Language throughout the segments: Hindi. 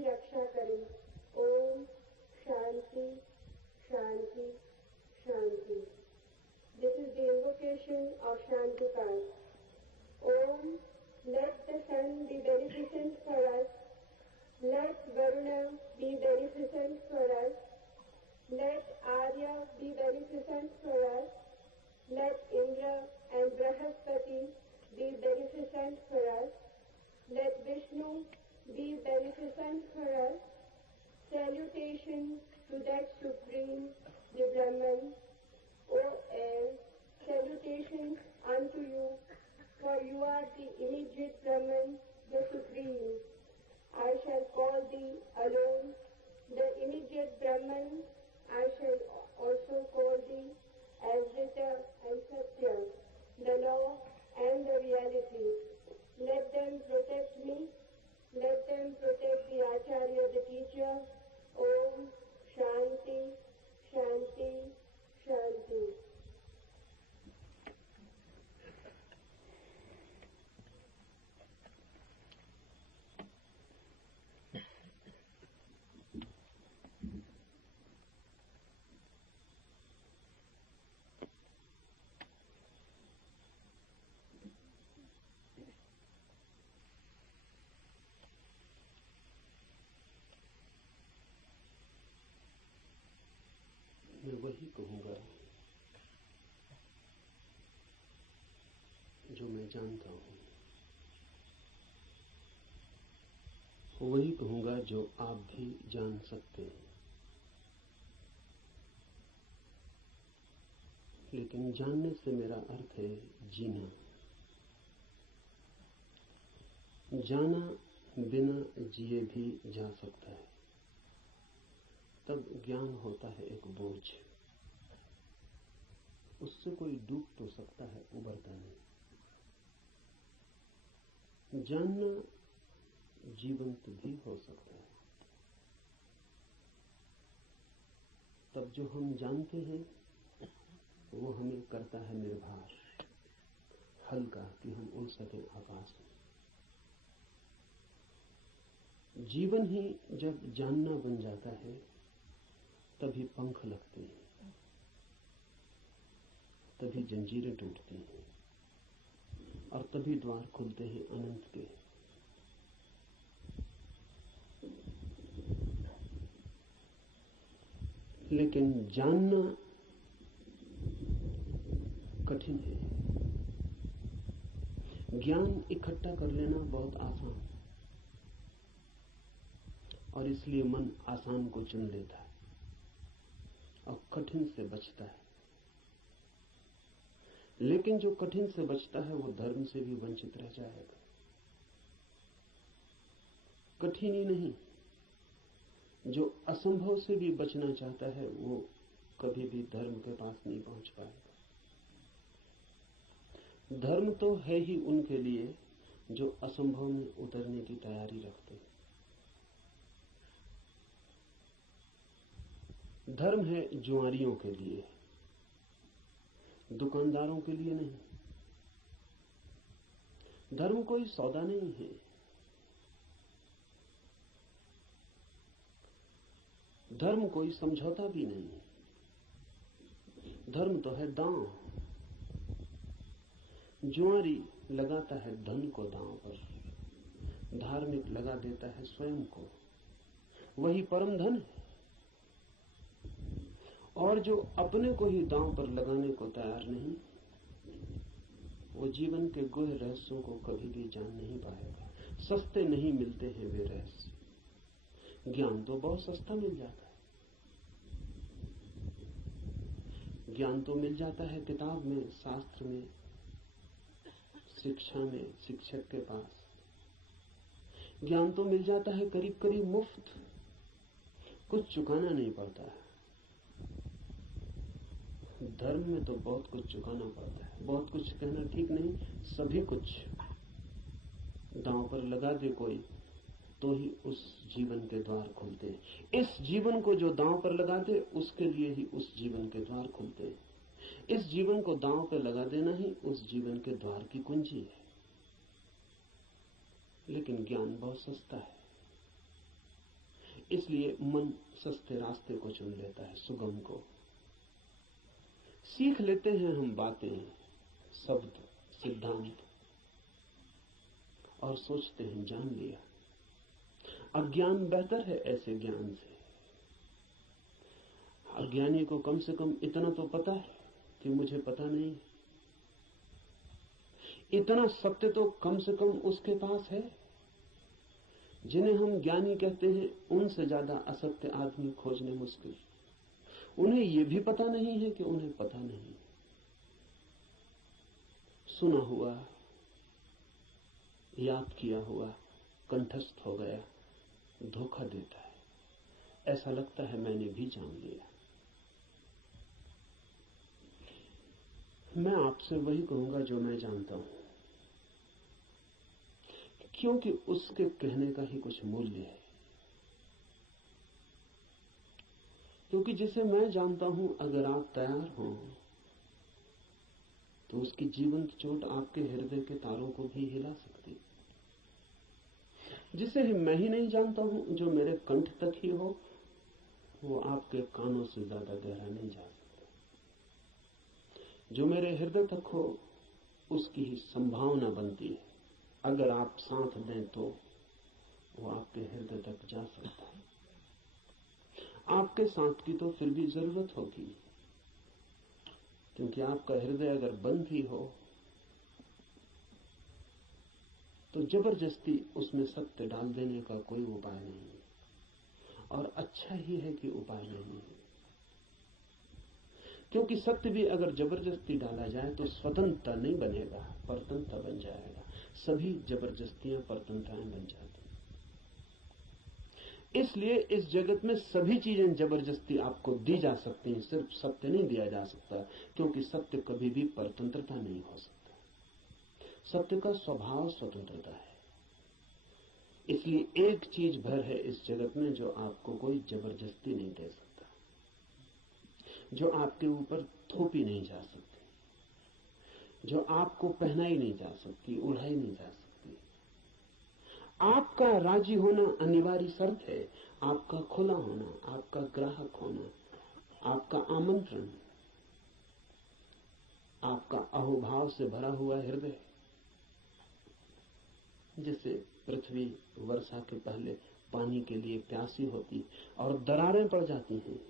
की रक्षा करें। ओम शांति शांति शांति। This is the invocation of Shantipas. Om, let the sun be beneficent for us. Let Varuna be beneficent for us. Let Arya be beneficent for us. Let Indra and Brahaspati be beneficent for us. Let Vishnu be beneficent for us. Salutation to that Supreme, the Brahman. O air, salutations unto you, for you are the immediate Brahman, the Supreme. I shall call thee alone, the immediate Brahman. I shall also call thee as Rita and Satya, the law and the reality. Let them protect me. Let them protect the Acharya, the teacher. Om Shanti Shanti Shanti. मैं वही कहूंगा जो मैं जानता हूं, वही कहूंगा जो आप भी जान सकते हैं। लेकिन जानने से मेरा अर्थ है जीना। जाना बिना जिए भी जा सकता है, तब ज्ञान होता है एक बोझ। उससे कोई डूब तो सकता है, उबरता नहीं। जानना जीवंत भी हो सकता है। तब जो हम जानते हैं वो हमें करता है निर्भर, हल्का, कि हम उड़ सकें आकाश में। जीवन ही जब जानना बन जाता है तभी पंख लगते हैं, तभी जंजीरें टूटती हैं और तभी द्वार खुलते हैं अनंत के। लेकिन जानना कठिन है। ज्ञान इकट्ठा कर लेना बहुत आसान है और इसलिए मन आसान को चुन लेता है और कठिन से बचता है। लेकिन जो कठिन से बचता है वो धर्म से भी वंचित रह जाएगा। कठिन ही नहीं, जो असंभव से भी बचना चाहता है वो कभी भी धर्म के पास नहीं पहुंच पाएगा। धर्म तो है ही उनके लिए जो असंभव में उतरने की तैयारी रखते हैं। धर्म है जुआरियों के लिए, दुकानदारों के लिए नहीं। धर्म कोई सौदा नहीं है। धर्म कोई समझौता भी नहीं। धर्म तो है दांव। जुआरी लगाता है धन को दांव पर, धार्मिक लगा देता है स्वयं को। वही परम धन है। और जो अपने को ही दांव पर लगाने को तैयार नहीं, वो जीवन के गुह रहस्यों को कभी भी जान नहीं पाएगा। सस्ते नहीं मिलते हैं वे रहस्य। ज्ञान तो बहुत सस्ता मिल जाता है। ज्ञान तो मिल जाता है किताब में, शास्त्र में, शिक्षा में, शिक्षक के पास। ज्ञान तो मिल जाता है करीब करीब मुफ्त, कुछ चुकाना नहीं पड़ता है। धर्म में तो बहुत कुछ चुकाना पड़ता है। बहुत कुछ कहना ठीक नहीं, सभी कुछ दांव पर लगा दे कोई तो ही उस जीवन के द्वार खुलते हैं। इस जीवन को जो दांव पर लगा दे उसके लिए ही उस जीवन के द्वार खुलते हैं। इस जीवन को दांव पर लगा देना ही उस जीवन के द्वार की कुंजी है। लेकिन ज्ञान बहुत सस्ता है। इसलिए मन सस्ते रास्ते को चुन लेता है, सुगम को। सीख लेते हैं हम बातें, शब्द, सिद्धांत, और सोचते हैं जान लिया। अज्ञान बेहतर है ऐसे ज्ञान से। अज्ञानी को कम से कम इतना तो पता है कि मुझे पता नहीं। इतना सत्य तो कम से कम उसके पास है। जिन्हें हम ज्ञानी कहते हैं उनसे ज्यादा असत्य आदमी खोजने मुश्किल। उन्हें यह भी पता नहीं है कि उन्हें पता नहीं। सुना हुआ, याद किया हुआ कंठस्थ हो गया, धोखा देता है। ऐसा लगता है मैंने भी जान लिया। मैं आपसे वही कहूंगा जो मैं जानता हूं, क्योंकि उसके कहने का ही कुछ मूल्य है। क्योंकि जिसे मैं जानता हूं, अगर आप तैयार हो तो उसकी जीवंत चोट आपके हृदय के तारों को भी हिला सकती। जिसे मैं ही नहीं जानता हूं, जो मेरे कंठ तक ही हो, वो आपके कानों से ज्यादा गहरा नहीं जा सकता। जो मेरे हृदय तक हो, उसकी ही संभावना बनती है। अगर आप साथ दें तो वो आपके हृदय तक जा सकता है। आपके साथ की तो फिर भी जरूरत होगी, क्योंकि आपका हृदय अगर बंद ही हो तो जबरदस्ती उसमें सत्य डाल देने का कोई उपाय नहीं है। और अच्छा ही है कि उपाय नहीं है, क्योंकि सत्य भी अगर जबरदस्ती डाला जाए तो स्वतंत्रता नहीं बनेगा, परतंत्रता बन जाएगा। सभी जबरदस्तियां परतंत्रताएं बन जाती। इसलिए इस जगत में सभी चीजें जबरदस्ती आपको दी जा सकती हैं, सिर्फ सत्य नहीं दिया जा सकता, क्योंकि सत्य कभी भी परतंत्रता नहीं हो सकता। सत्य का स्वभाव स्वतंत्रता है। इसलिए एक चीज भर है इस जगत में जो आपको कोई जबरदस्ती नहीं दे सकता, जो आपके ऊपर थोपी नहीं जा सकती, जो आपको पहनाई नहीं जा सकती, उड़ाई नहीं जा सकती। आपका राजी होना अनिवार्य शर्त है। आपका खुला होना, आपका ग्राहक होना, आपका आमंत्रण, आपका अहोभाव से भरा हुआ हृदय। जैसे पृथ्वी वर्षा के पहले पानी के लिए प्यासी होती और दरारें पड़ जाती हैं,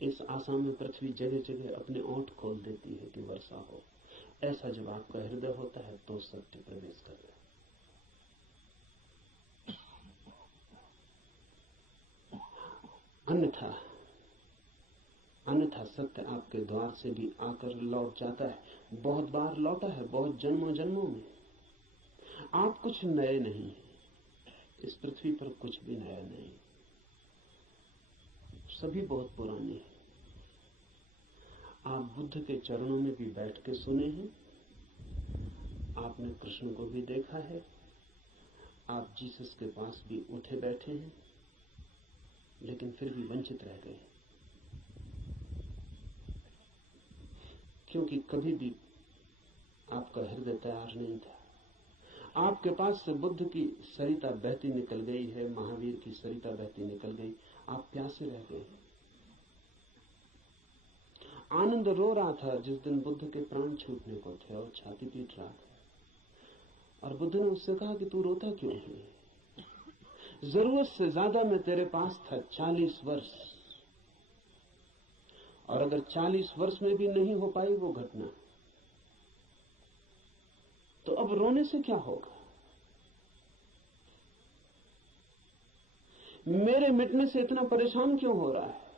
इस आशा में पृथ्वी जगह जगह अपने ओंठ खोल देती है कि वर्षा हो। ऐसा जब आपका हृदय होता है तो सत्य प्रवेश कर रहा है। अन्यथा सत्य आपके द्वार से भी आकर लौट जाता है। बहुत बार लौटा है, बहुत जन्मों जन्मों में। आप कुछ नए नहीं हैं, इस पृथ्वी पर कुछ भी नया नहीं, सभी बहुत पुराने हैं। आप बुद्ध के चरणों में भी बैठ के सुने हैं, आपने कृष्ण को भी देखा है, आप जीसस के पास भी उठे बैठे हैं, लेकिन फिर भी वंचित रह गए, क्योंकि कभी भी आपका हृदय तैयार नहीं था। आपके पास से बुद्ध की सरिता बहती निकल गई है, महावीर की सरिता बहती निकल गई, आप प्यासे रह गए। आनंद रो रहा था जिस दिन बुद्ध के प्राण छूटने को थे और छाती पीट रहा था, और बुद्ध ने उससे कहा कि तू रोता क्यों है? जरूरत से ज्यादा मैं तेरे पास था 40 वर्ष, और अगर 40 वर्ष में भी नहीं हो पाई वो घटना, तो अब रोने से क्या होगा? मेरे मिटने से इतना परेशान क्यों हो रहा है?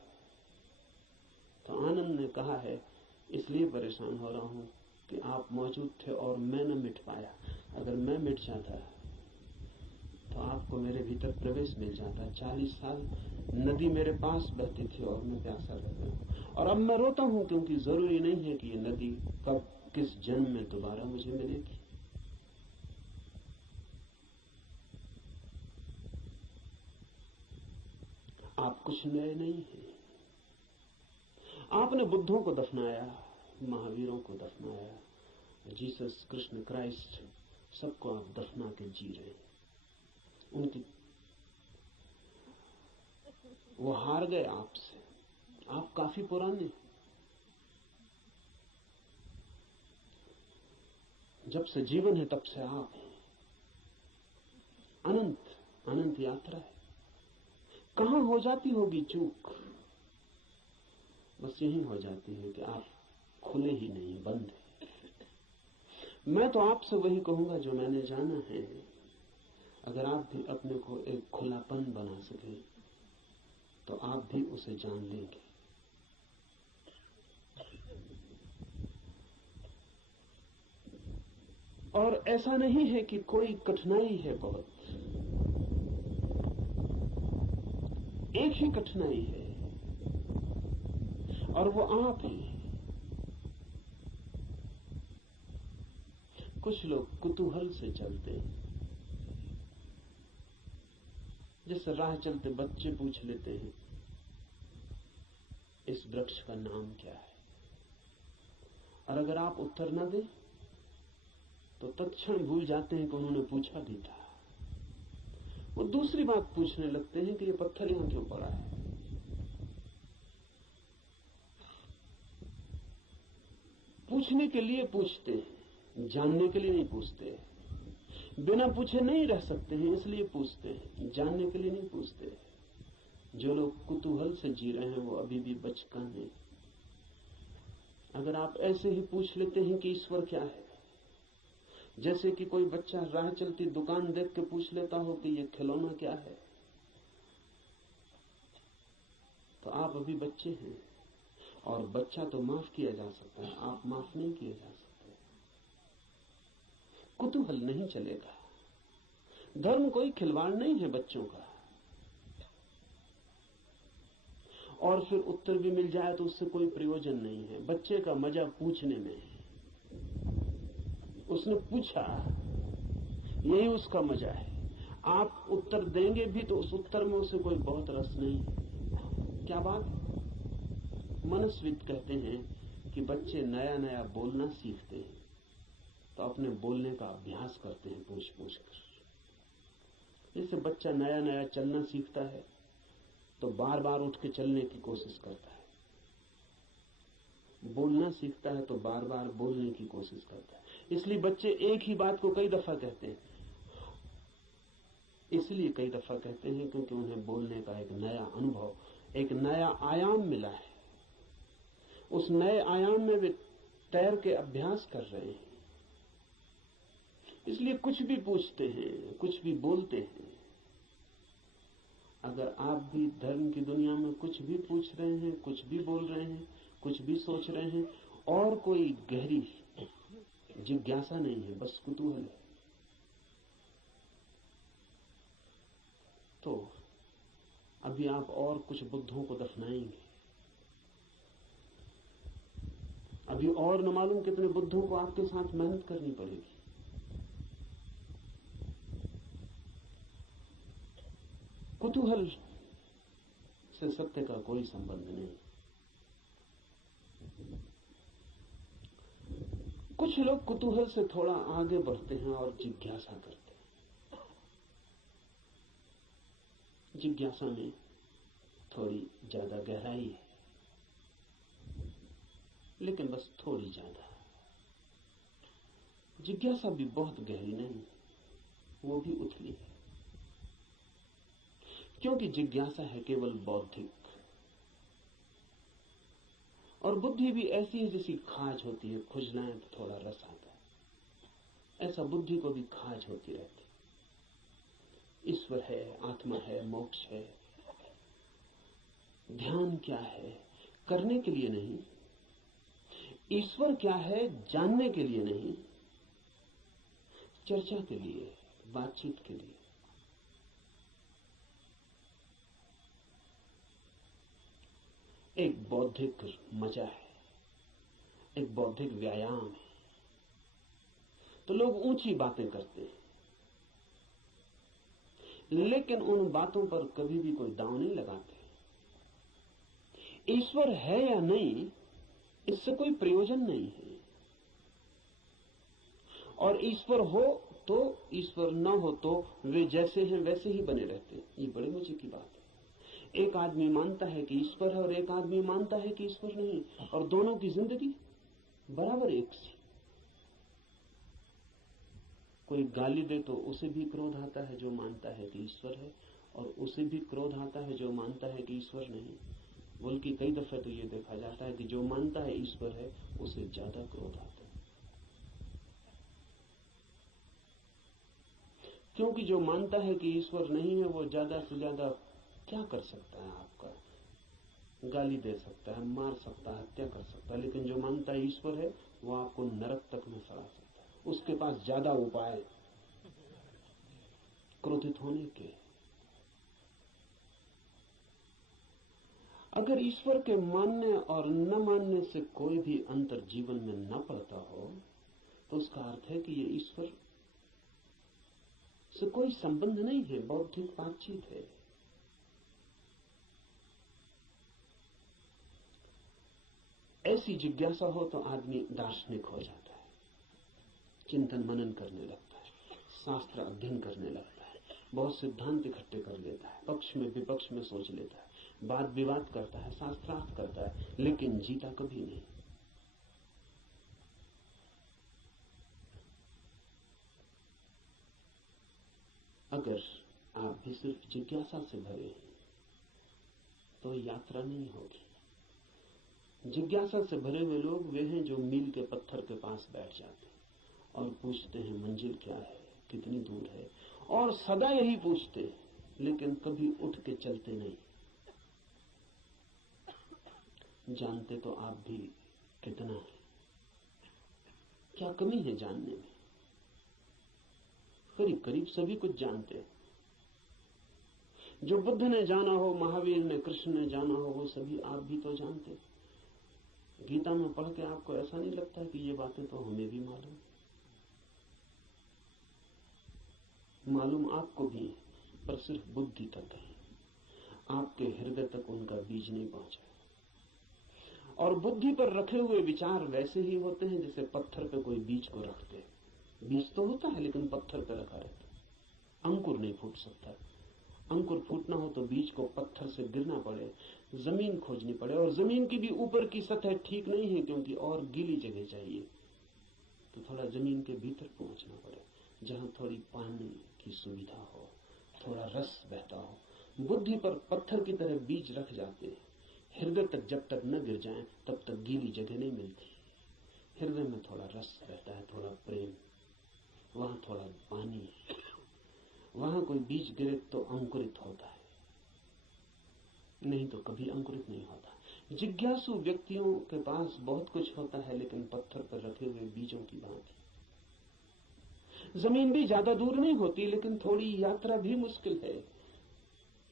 तो आनंद ने कहा है, इसलिए परेशान हो रहा हूं कि आप मौजूद थे और मैं न मिट पाया। अगर मैं मिट जाता तो आपको मेरे भीतर प्रवेश मिल जाता। 40 साल नदी मेरे पास बहती थी और मैं प्यासा रह गया, और अब मैं रोता हूं क्योंकि जरूरी नहीं है कि ये नदी कब किस जन्म में दोबारा मुझे मिलेगी। आप कुछ नए नहीं हैं। आपने बुद्धों को दफनाया, महावीरों को दफनाया, जीसस, कृष्ण, क्राइस्ट, सबको आप दफना के जी रहे हैं। उनकी वो हार गए आपसे। आप काफी पुराने, जब से जीवन है तब से आप हैं। अनंत अनंत यात्रा है। कहां हो जाती होगी चूक? बस यही हो जाती है कि आप खुले ही नहीं, बंद है। मैं तो आपसे वही कहूंगा जो मैंने जाना है। अगर आप भी अपने को एक खुलापन बना सके तो आप भी उसे जान लेंगे। और ऐसा नहीं है कि कोई कठिनाई है बहुत, एक ही कठिनाई है और वो आप हैं। कुछ लोग कुतूहल से चलते हैं, जैसे राह चलते बच्चे पूछ लेते हैं इस वृक्ष का नाम क्या है, और अगर आप उत्तर न दें तो तत्क्षण भूल जाते हैं कि उन्होंने पूछा भी था। वो दूसरी बात पूछने लगते हैं कि ये पत्थर यहां क्यों पड़ा है। पूछने के लिए पूछते हैं, जानने के लिए नहीं पूछते। बिना पूछे नहीं रह सकते हैं, इसलिए पूछते हैं, जानने के लिए नहीं पूछते। जो लोग कुतूहल से जी रहे हैं वो अभी भी बचकाने हैं। अगर आप ऐसे ही पूछ लेते हैं कि ईश्वर क्या है, जैसे कि कोई बच्चा राह चलती दुकान देख के पूछ लेता हो कि ये खिलौना क्या है, तो आप अभी बच्चे हैं। और बच्चा तो माफ किया जा सकता है, आप माफ नहीं किए जा सकते। कुतूहल नहीं चलेगा। धर्म कोई खिलवाड़ नहीं है बच्चों का। और फिर उत्तर भी मिल जाए तो उससे कोई प्रयोजन नहीं है। बच्चे का मजा पूछने में है। उसने पूछा, यही उसका मजा है। आप उत्तर देंगे भी तो उस उत्तर में उसे कोई बहुत रस नहीं है। क्या बात? मनस्विद कहते हैं कि बच्चे नया नया बोलना सीखते हैं तो अपने बोलने का अभ्यास करते हैं पूछ पूछ कर। जैसे बच्चा नया नया चलना सीखता है तो बार बार उठ के चलने की कोशिश करता है, बोलना सीखता है तो बार बार बोलने की कोशिश करता है। इसलिए बच्चे एक ही बात को कई दफा कहते हैं। इसलिए कई दफा कहते हैं क्योंकि उन्हें बोलने का एक नया अनुभव, एक नया आयाम मिला है। उस नए आयाम में वे तैर के अभ्यास कर रहे हैं। इसलिए कुछ भी पूछते हैं, कुछ भी बोलते हैं। अगर आप भी धर्म की दुनिया में कुछ भी पूछ रहे हैं, कुछ भी बोल रहे हैं, कुछ भी सोच रहे हैं और कोई गहरी जिज्ञासा नहीं है, बस कुतूहल है, तो अभी आप और कुछ बुद्धों को दफनाएंगे। अभी और न मालूम कितने बुद्धों को आपके साथ मेहनत करनी पड़ेगी। कुतूहल से सत्य का कोई संबंध नहीं। कुछ लोग कुतूहल से थोड़ा आगे बढ़ते हैं और जिज्ञासा करते हैं। जिज्ञासा में थोड़ी ज्यादा गहराई है, लेकिन बस थोड़ी ज्यादा। जिज्ञासा भी बहुत गहरी नहीं, वो भी उथली है, क्योंकि जिज्ञासा है केवल बौद्धिक। और बुद्धि भी ऐसी है जैसी खाज होती है, खुजलाएं तो थोड़ा रस आता है, ऐसा बुद्धि को भी खाज होती रहती। ईश्वर है, आत्मा है, मोक्ष है, ध्यान क्या है, करने के लिए नहीं। ईश्वर क्या है, जानने के लिए नहीं, चर्चा के लिए, बातचीत के लिए। एक बौद्धिक मजा है, एक बौद्धिक व्यायाम है। तो लोग ऊंची बातें करते हैं, लेकिन उन बातों पर कभी भी कोई दांव नहीं लगाते। ईश्वर है या नहीं, इससे कोई प्रयोजन नहीं है। और ईश्वर हो तो, ईश्वर न हो तो वे जैसे हैं वैसे ही बने रहते हैं। ये बड़े मजे की बात है। एक आदमी मानता है कि ईश्वर है और एक आदमी मानता है कि ईश्वर नहीं, और दोनों की जिंदगी बराबर एक सी। कोई गाली दे तो उसे भी क्रोध आता है जो मानता है कि ईश्वर है, और उसे भी क्रोध आता है जो मानता है कि ईश्वर नहीं। बल्कि कई दफे तो ये देखा जाता है कि जो मानता है ईश्वर है उसे ज्यादा क्रोध आता है, क्योंकि जो मानता है कि ईश्वर नहीं है वो ज्यादा से ज्यादा क्या कर सकता है? आपका गाली दे सकता है, मार सकता है, हत्या कर सकता है। लेकिन जो मानता है ईश्वर है वो आपको नरक तक में सड़ा सकता है। उसके पास ज्यादा उपाय क्रोधित होने के। अगर ईश्वर के मानने और न मानने से कोई भी अंतर जीवन में न पड़ता हो तो उसका अर्थ है कि ये ईश्वर से कोई संबंध नहीं है, बौद्धिक बातचीत है। ऐसी जिज्ञासा हो तो आदमी दार्शनिक हो जाता है, चिंतन मनन करने लगता है, शास्त्र अध्ययन करने लगता है, बहुत सिद्धांत इकट्ठे कर लेता है, पक्ष में विपक्ष में सोच लेता है, वाद विवाद करता है, शास्त्रार्थ करता है, लेकिन जीता कभी नहीं। अगर आप भी सिर्फ जिज्ञासा से भरे हैं तो यात्रा नहीं होगी। जिज्ञासा से भरे हुए लोग वे हैं जो मील के पत्थर के पास बैठ जाते हैं और पूछते हैं मंजिल क्या है, कितनी दूर है, और सदा यही पूछते हैं, लेकिन कभी उठ के चलते नहीं। जानते तो आप भी कितना है, क्या कमी है जानने में? करीब करीब सभी कुछ जानते हैं। जो बुद्ध ने जाना हो, महावीर ने, कृष्ण ने जाना हो, वो सभी आप भी तो जानते। गीता में पढ़ के आपको ऐसा नहीं लगता कि ये बातें तो हमें भी मालूम आपको भी है, पर सिर्फ बुद्धि तक है, आपके हृदय तक उनका बीज नहीं पहुंचा। और बुद्धि पर रखे हुए विचार वैसे ही होते हैं जैसे पत्थर पे कोई बीज को रखते हैं। बीज तो होता है लेकिन पत्थर पे रखा रहता है, अंकुर नहीं फूट सकता। अंकुर फूटना हो तो बीज को पत्थर से गिरना पड़े, जमीन खोजनी पड़े, और जमीन की भी ऊपर की सतह ठीक नहीं है क्योंकि और गीली जगह चाहिए, तो थोड़ा जमीन के भीतर पहुंचना पड़े जहां थोड़ी पानी की सुविधा हो, थोड़ा रस बहता हो। बुद्धि पर पत्थर की तरह बीज रख जाते हैं, हृदय तक जब तक न गिर जाएं तब तक गीली जगह नहीं मिलती। हृदय में थोड़ा रस रहता है, थोड़ा प्रेम, वहां थोड़ा पानी, वहां कोई बीज गिरे तो अंकुरित होता है, नहीं तो कभी अंकुरित नहीं होता। जिज्ञासु व्यक्तियों के पास बहुत कुछ होता है, लेकिन पत्थर पर रखे हुए बीजों की भांति। जमीन भी ज्यादा दूर नहीं होती, लेकिन थोड़ी यात्रा भी मुश्किल है।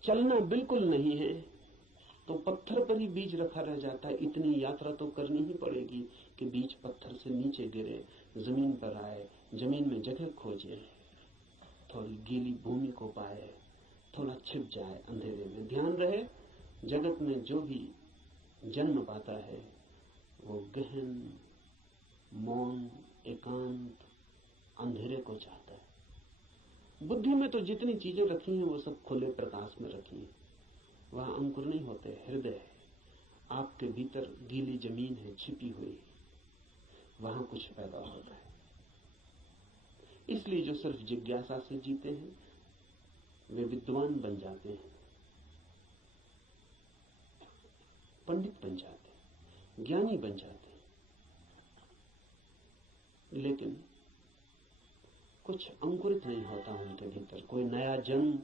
चलना बिल्कुल नहीं है तो पत्थर पर ही बीज रखा रह जाता है। इतनी यात्रा तो करनी ही पड़ेगी कि बीज पत्थर से नीचे गिरे, जमीन पर आए, जमीन में जगह खोजे, थोड़ी गीली भूमि को पाए, थोड़ा छिप जाए अंधेरे में। ध्यान रहे, जगत में जो भी जन्म पाता है वो गहन, मौन, एकांत, अंधेरे को चाहता है। बुद्धि में तो जितनी चीजें रखी हैं वो सब खुले प्रकाश में रखी हैं, वहां अंकुर नहीं होते। हृदय है, आपके भीतर गीली जमीन है छिपी हुई, वहां कुछ पैदा होता है। इसलिए जो सिर्फ जिज्ञासा से जीते हैं वे विद्वान बन जाते हैं, पंडित बन जाते हैं, ज्ञानी बन जाते हैं, लेकिन कुछ अंकुरित नहीं होता उनके भीतर। कोई नया जन्म,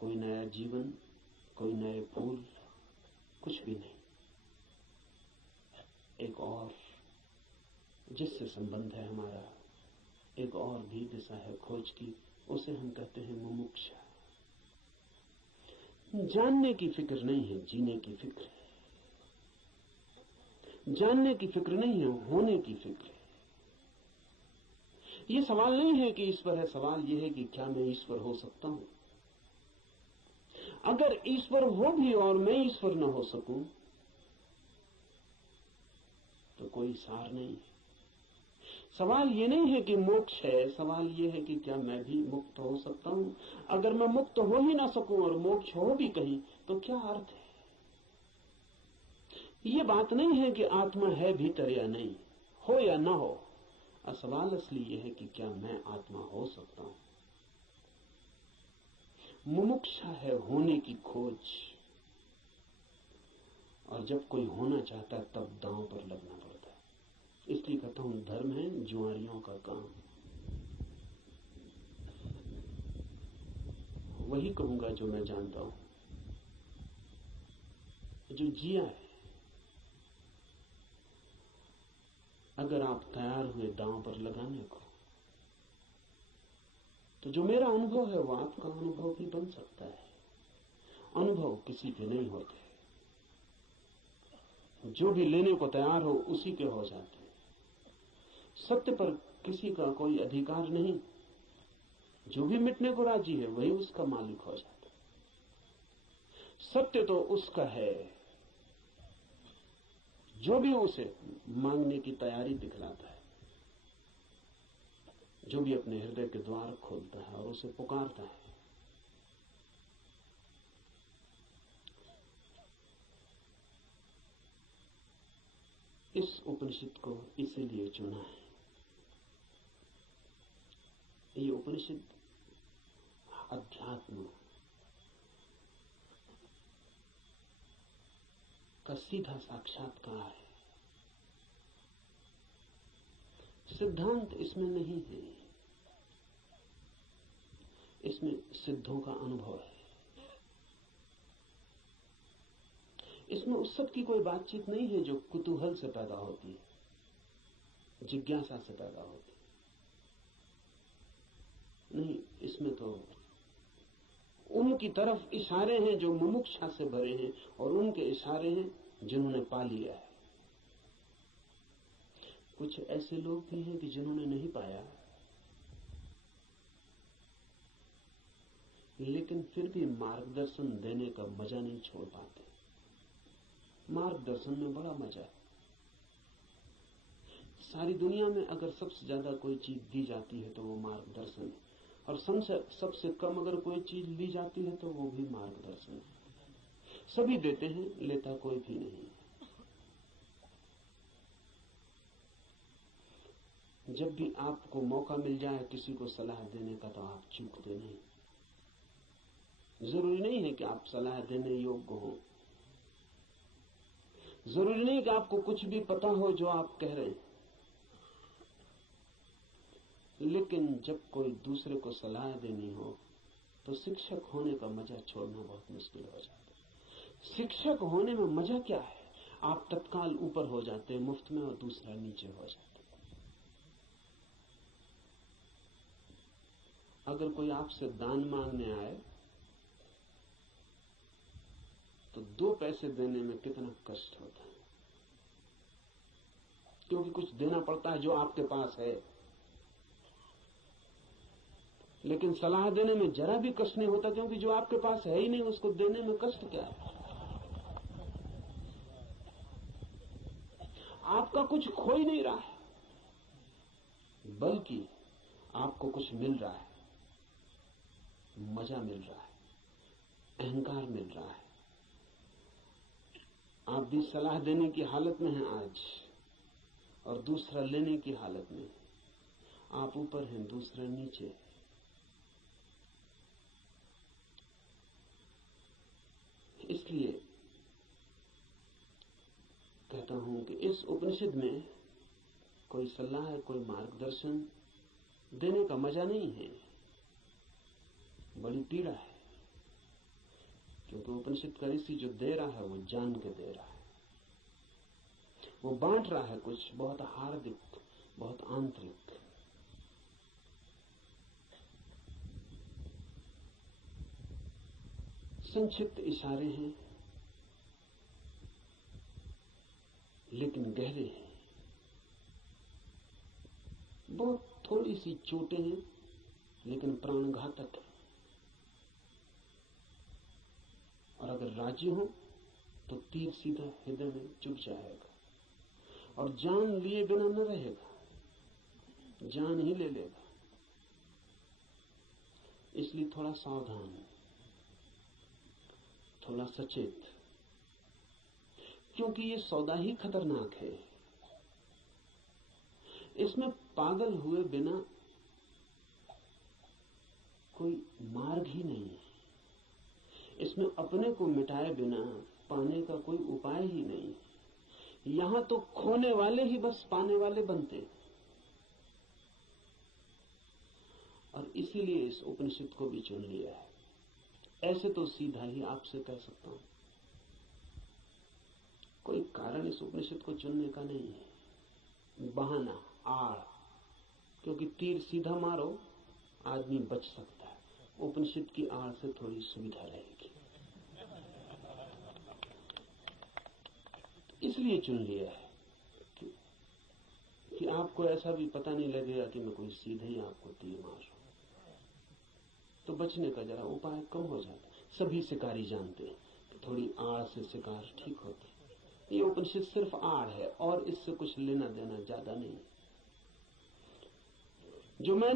कोई नया जीवन, कोई नए फूल, कुछ भी नहीं। एक और जिससे संबंध है हमारा, एक और भी दिशा है खोज की, उसे हम कहते हैं मुमुक्षा। जानने की फिक्र नहीं है, जीने की फिक्र है। जानने की फिक्र नहीं है, होने की फिक्र है। ये सवाल नहीं है कि ईश्वर है, सवाल यह है कि क्या मैं ईश्वर हो सकता हूं। अगर ईश्वर हो भी और मैं ईश्वर न हो सकूं तो कोई सार नहीं है। सवाल ये नहीं है कि मोक्ष है, सवाल ये है कि क्या मैं भी मुक्त हो सकता हूं। अगर मैं मुक्त हो ही ना सकूं और मोक्ष हो भी कहीं तो क्या अर्थ है। ये बात नहीं है कि आत्मा है भीतर या नहीं, हो या ना हो। सवाल असली ये है कि क्या मैं आत्मा हो सकता हूं। मुमुक्षा है होने की खोज, और जब कोई होना चाहता है तब दांव पर लगना पड़ता है। इसलिए कहता हूं धर्म है जुआरियों का काम। वही कहूंगा जो मैं जानता हूं, जो जिया है। अगर आप तैयार हुए दांव पर लगाने को, तो जो मेरा अनुभव है वो आपका अनुभव भी बन सकता है। अनुभव किसी के नहीं होते, जो भी लेने को तैयार हो उसी के हो जाते हैं। सत्य पर किसी का कोई अधिकार नहीं, जो भी मिटने को राजी है वही उसका मालिक हो जाता है। सत्य तो उसका है जो भी उसे मांगने की तैयारी दिखलाता है, जो भी अपने हृदय के द्वार खोलता है और उसे पुकारता है। इस उपनिषद को इसीलिए चुना है। ये उपनिषद अध्यात्म का सीधा साक्षात्कार है। सिद्धांत इसमें नहीं है, इसमें सिद्धों का अनुभव है। इसमें उस सब की कोई बातचीत नहीं है जो कुतूहल से पैदा होती है, जिज्ञासा से पैदा होती है। नहीं, इसमें तो उनकी तरफ इशारे हैं जो मुमुक्षा से भरे हैं, और उनके इशारे हैं जिन्होंने पा लिया है। कुछ ऐसे लोग भी हैं कि जिन्होंने नहीं पाया, लेकिन फिर भी मार्गदर्शन देने का मजा नहीं छोड़ पाते। मार्गदर्शन में बड़ा मजा है। सारी दुनिया में अगर सबसे ज्यादा कोई चीज दी जाती है तो वो मार्गदर्शन है, और सबसे कम अगर कोई चीज ली जाती है तो वो भी मार्गदर्शन है। सभी देते हैं, लेता कोई भी नहीं। जब भी आपको मौका मिल जाए किसी को सलाह देने का तो आप चूकते नहीं। जरूरी नहीं है कि आप सलाह देने योग्य हो, जरूरी नहीं कि आपको कुछ भी पता हो जो आप कह रहे हैं, लेकिन जब कोई दूसरे को सलाह देनी हो तो शिक्षक होने का मजा छोड़ना बहुत मुश्किल हो जाता है। शिक्षक होने में मजा क्या है? आप तत्काल ऊपर हो जाते हैं मुफ्त में, और दूसरा नीचे हो जाता है। अगर कोई आपसे दान मांगने आए तो 2 पैसे देने में कितना कष्ट होता है, क्योंकि कुछ देना पड़ता है जो आपके पास है। लेकिन सलाह देने में जरा भी कष्ट नहीं होता, क्योंकि जो आपके पास है ही नहीं उसको देने में कष्ट क्या है। आपका कुछ खो ही नहीं रहा है, बल्कि आपको कुछ मिल रहा है, मजा मिल रहा है, अहंकार मिल रहा है। आप भी सलाह देने की हालत में हैं आज, और दूसरा लेने की हालत में। आप ऊपर हैं, दूसरा नीचे। इसलिए कहता हूं कि इस उपनिषद में कोई सलाह, कोई मार्गदर्शन देने का मजा नहीं है, बड़ी पीड़ा है। क्योंकि उपनिषद का ऋषि जो दे रहा है वो जान के दे रहा है, वो बांट रहा है कुछ बहुत हार्दिक, बहुत आंतरिक। संक्षिप्त इशारे हैं लेकिन गहरे हैं, बहुत थोड़ी सी चोटें हैं लेकिन प्राणघातक है। और अगर राजी हो तो तीर सीधा हृदय में चुभ जाएगा और जान लिए बिना न रहेगा। जान ही ले लेगा। इसलिए थोड़ा सावधान, थोड़ा सचेत, क्योंकि ये सौदा ही खतरनाक है। इसमें पागल हुए बिना कोई मार्ग ही नहीं है। इसमें अपने को मिटाए बिना पाने का कोई उपाय ही नहीं। यहां तो खोने वाले ही बस पाने वाले बनते। और इसीलिए इस उपनिषद को भी चुन लिया है। ऐसे तो सीधा ही आपसे कह सकता हूं, कोई कारण इस उपनिषद को चुनने का नहीं है। बहाना, आड़, क्योंकि तीर सीधा मारो आदमी बच सकता है, उपनिषद की आड़ से थोड़ी सुविधा रहेगी, इसलिए चुन लिया है कि आपको ऐसा भी पता नहीं लगेगा कि मैं कोई सीधे ही आपको तीर मार रहा हूं, तो बचने का जरा उपाय कम हो जाता। सभी शिकारी जानते हैं कि थोड़ी आड़ से शिकार ठीक होते। ये उपनिषद सिर्फ आड़ है और इससे कुछ लेना देना ज्यादा नहीं। जो मैं